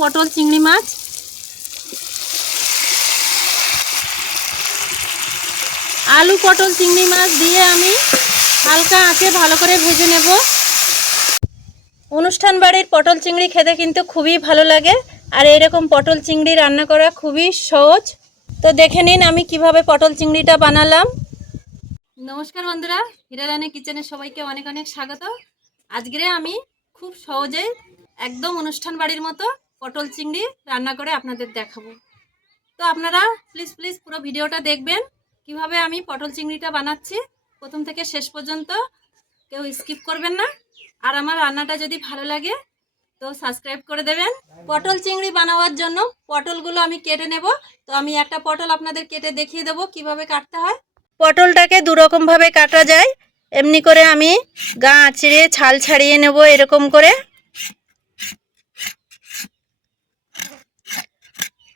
পটল চিংড়ি মাছ আলু পটল চিংড়ি মাছ দিয়ে আমি হালকা আঁচে ভালো করে ভেজে নেব। অনুষ্ঠান বাড়ির পটল চিংড়ি খেতে কিন্তু খুবই ভালো লাগে, আর এরকম পটল চিংড়ি রান্না করা খুবই সহজ। তো দেখে নিন আমি কিভাবে পটল চিংড়িটা বানালাম। নমস্কার বন্ধুরা, হীরা রানী কিচেনে সবাইকে অনেক অনেক স্বাগত। আজকে আমি খুব সহজেই একদম অনুষ্ঠান বাড়ির মতো পটল চিংড়ি রান্না করে আপনাদের দেখাবো। তো আপনারা প্লিজ পুরো ভিডিওটা দেখবেন কিভাবে আমি পটল চিংড়িটা বানাচ্ছি। প্রথম থেকে শেষ পর্যন্ত কেউ স্কিপ করবেন না। আর আমার রান্নাটা যদি ভালো লাগে তো সাবস্ক্রাইব করে দেবেন। পটল চিংড়ি বানানোর জন্য পটলগুলো আমি কেটে নেব। তো আমি একটা পটল আপনাদের কেটে দেখিয়ে দেবো কিভাবে কাটতে হয়। পটলটাকে দুরকমভাবে কাটা যায়। এমনি করে আমি গা আঁচড়ে ছাল ছাড়িয়ে নেব এরকম করে।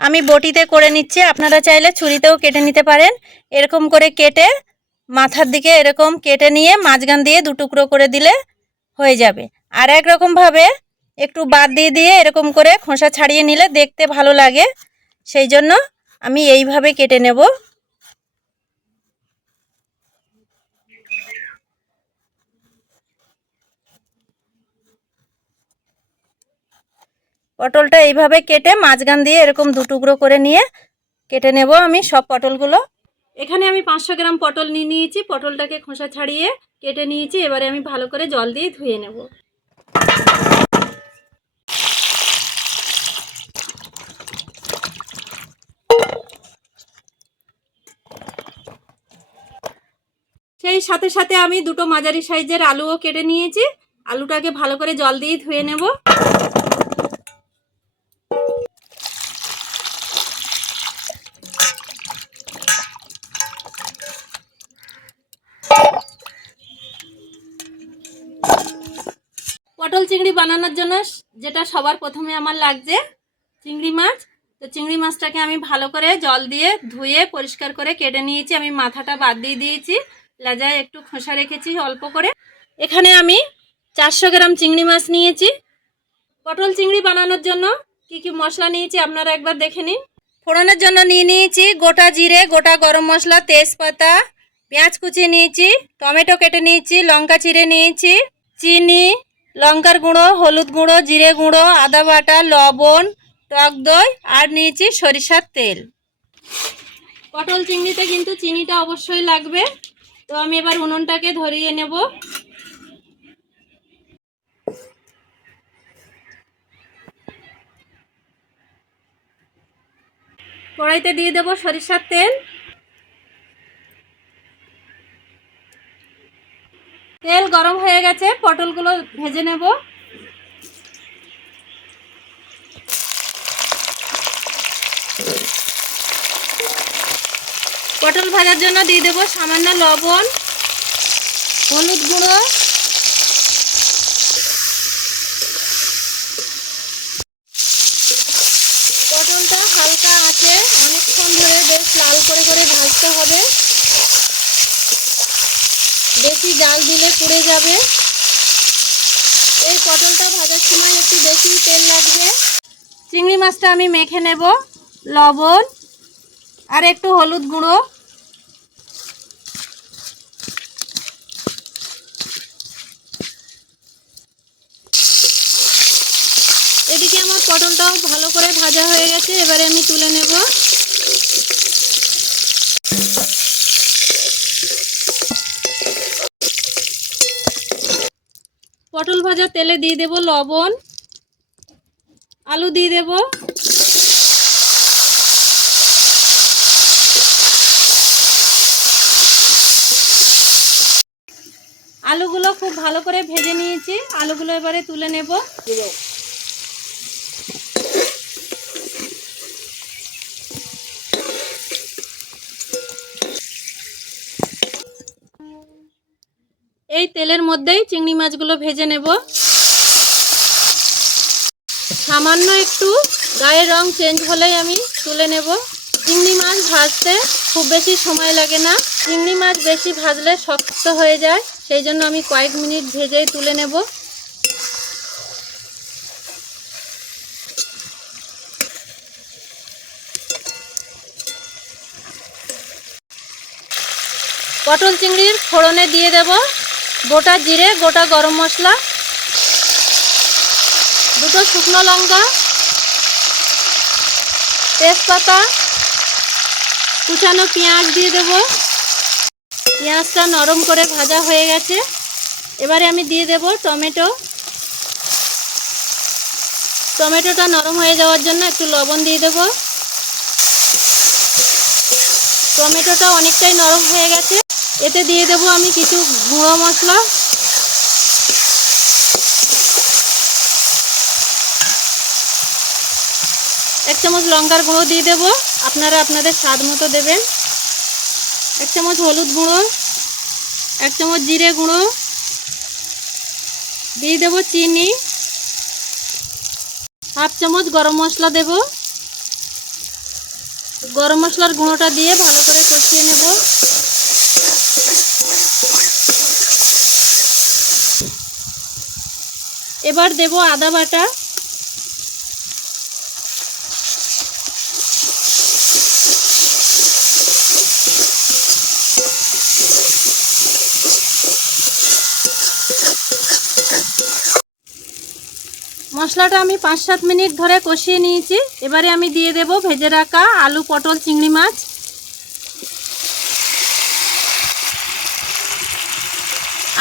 আমি বটিতে করে নিচ্ছি, আপনারা চাইলে ছুরিতেও কেটে নিতে পারেন। এরকম করে কেটে মাথার দিকে এরকম কেটে নিয়ে মাঝখান দিয়ে দু টুকরো করে দিলে হয়ে যাবে। আর এক রকমভাবে একটু বাদ দিয়ে দিয়ে এরকম করে খোসা ছাড়িয়ে নিলে দেখতে ভালো লাগে, সেই জন্য আমি এইভাবে কেটে নেব। পটলটা এইভাবে কেটে মাঝখান দিয়ে এরকম দু টুকরো করে নিয়ে কেটে নেব আমি সব পটলগুলো। এখানে আমি 500 গ্রাম পটল নিয়ে নিয়েছি। পটলটাকে খোসা ছাড়িয়ে কেটে নিয়েছি। এবারে আমি ভালো করে জল দিয়ে ধুয়ে নেব। সেই সাথে সাথে আমি দুটো মাঝারি সাইজের আলুও কেটে নিয়েছি। আলুটাকে ভালো করে জল দিয়ে ধুয়ে নেব। পটল চিংড়ি বানানোর জন্য যেটা সবার প্রথমে আমার লাগছে চিংড়ি মাছ। তো চিংড়ি মাছটাকে আমি ভালো করে জল দিয়ে ধুয়ে পরিষ্কার করে কেটে নিয়েছি। আমি মাথাটা বাদ দিয়ে দিয়েছি, লেজায় একটু খোসা রেখেছি অল্প করে। এখানে আমি 400 গ্রাম চিংড়ি মাছ নিয়েছি। পটল চিংড়ি বানানোর জন্য কি কি মশলা নিয়েছি আপনারা একবার দেখে নিন। ফোড়নের জন্য নিয়ে নিয়েছি গোটা জিরে, গোটা গরম মশলা, তেজপাতা, পেঁয়াজ কুচিয়ে নিয়েছি, টমেটো কেটে নিয়েছি, লঙ্কা চিড়ে নিয়েছি, চিনি, লঙ্কার গুঁড়ো, হলুদ গুঁড়ো, জিরে গুঁড়ো, আদা বাটা, লবণ, টক দই আর নিয়েছি সরিষার তেল। পটল চিংড়িতে কিন্তু চিনিটা অবশ্যই লাগবে। তো আমি এবার উনুনটাকে ধরিয়ে নেব। কড়াইতে দিয়ে দেব সরিষার তেল। তেল গরম হয়ে গেছে, পটলগুলো ভেজে নেব। পটল ভাজার জন্য দিয়ে দেব সামান্য লবণ, হলুদ গুঁড়ো, পটলটা হালকা আঁচে অনেকক্ষণ ধরে বেশ লাল করে করে ভাজতে হবে। বেশি জাল দিলে পুড়ে যাবে। এই পটলটা ভাজার সময় একটু বেশি তেল লাগবে। চিংড়ি মাছটা আমি মেখে নেব লবণ আর একটু হলুদ গুঁড়ো। এদিকে আমার পটলটাও ভালো করে ভাজা হয়ে গেছে, এবারে আমি তুলে নেব। পটল ভাজা তেলে দিয়ে দেব লবণ, আলু দিয়ে দেব, আলুগুলো খুব ভালো করে ভেজে নিয়েছি। আলুগুলো এবারে তুলে নেব। এই তেলের মধ্যেই চিংড়ি মাছগুলো ভেজে নেব। সামান্য একটু গায়ের রং চেঞ্জ হলেই আমি তুলে নেব। চিংড়ি মাছ ভাজতে খুব বেশি সময় লাগে না। চিংড়ি মাছ বেশি ভাজলে শক্ত হয়ে যায়, সেই জন্য আমি কয়েক মিনিট ভেজেই তুলে নেব। পটল চিংড়ির ফোড়নে দিয়ে দেব গোটা জিরে, গোটা গরম মশলা, দুটো শুকনো লঙ্কা, তেজপাতা, কুচানো পেঁয়াজ দিয়ে দেব। পেঁয়াজটা নরম করে ভাজা হয়ে গেছে। এবারে আমি দিয়ে দেব টমেটো। টমেটোটা নরম হয়ে যাওয়ার জন্য একটু লবণ দিয়ে দেব। টমেটোটা অনেকটাই নরম হয়ে গেছে। এতে দিয়ে দেব আমি কিছু গুঁড়ো মশলা, এক চামচ লঙ্কার গুঁড়ো দিয়ে দেব, আপনারা আপনাদের স্বাদ মতো দেবেন। এক চামচ হলুদ গুঁড়ো, এক চামচ জিরে গুঁড়ো, দিয়ে দেব চিনি, হাফ চামচ গরম মশলা দেব। গরম মশলার গুঁড়োটা দিয়ে ভালো করে কষিয়ে নেব। এবার দেব আদা বাটা, মশলাটা আমি 5-7 মিনিট ধরে কষিয়ে নিয়েছি। এবারে আমি দিয়ে দেব ভেজে রাখা আলু, পটল, চিংড়ি মাছ।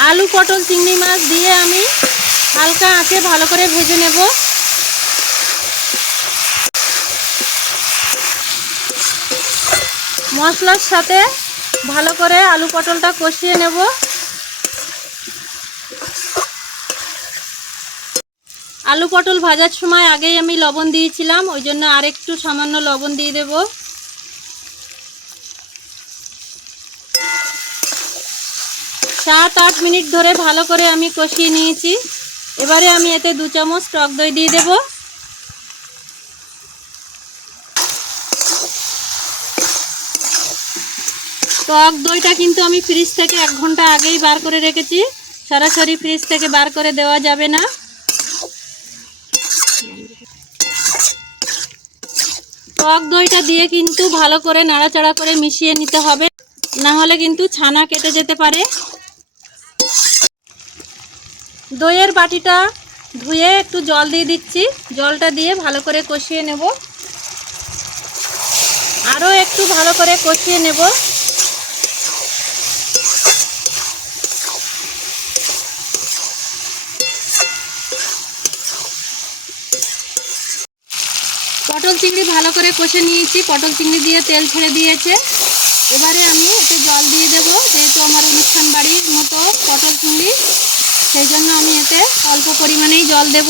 আলু, পটল, চিংড়ি মাছ দিয়ে আমি হালকা আঁচে ভালো করে ভেজে নেব। মশলার সাথে ভালো করে আলু পটলটা কষিয়ে নেব। আলু পটল ভাজার সময় আগেই আমি লবণ দিয়েছিলাম, ওই জন্য আরেকটু সামান্য লবণ দিয়ে দেব। 7-8 মিনিট ধরে ভালো করে আমি কষিয়ে নিয়েছি। এবারে আমি এতে 2 চামচ টক দই দিয়ে দেব। টক দইটা কিন্তু আমি ফ্রিজ থেকে 1 ঘন্টা আগেই বার করে রেখেছি, সরাসরি ফ্রিজ থেকে বার করে দেওয়া যাবে না। টক দইটা দিয়ে কিন্তু ভালো করে নাড়াচাড়া করে মিশিয়ে নিতে হবে, না হলে কিন্তু ছানা কেটে যেতে পারে। দইয়ের বাটিটা ধুয়ে একটু জল দিয়ে দিচ্ছি। জলটা দিয়ে ভালো করে কষিয়ে নেব। আরও একটু ভালো করে কষিয়ে নেব। পটল চিংড়ি ভালো করে কষে নিয়েছি। পটল চিংড়ি দিয়ে তেল ছেড়ে দিয়েছে। এবারে আমি এতে জল দিয়ে দেব, যেহেতু আমার অনুষ্ঠান বাড়ির মতো পটল চিংড়ি, সেই জন্য আমি এতে অল্প পরিমাণেই জল দেব।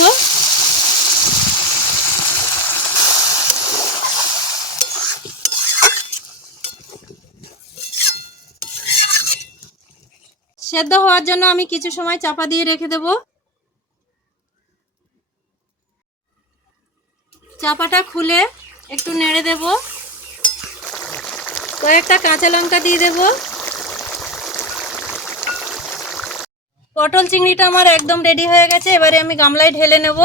সেদ্ধ হওয়ার জন্য আমি কিছু সময় চাপা দিয়ে রেখে দেব। চাপাটা খুলে একটু নেড়ে দেব। কয়েকটা কাঁচা লঙ্কা দিয়ে দেব। পটল চিংড়িটা আমার একদম রেডি হয়ে গেছে। এবারে আমি গামলায় ঢেলে নেব।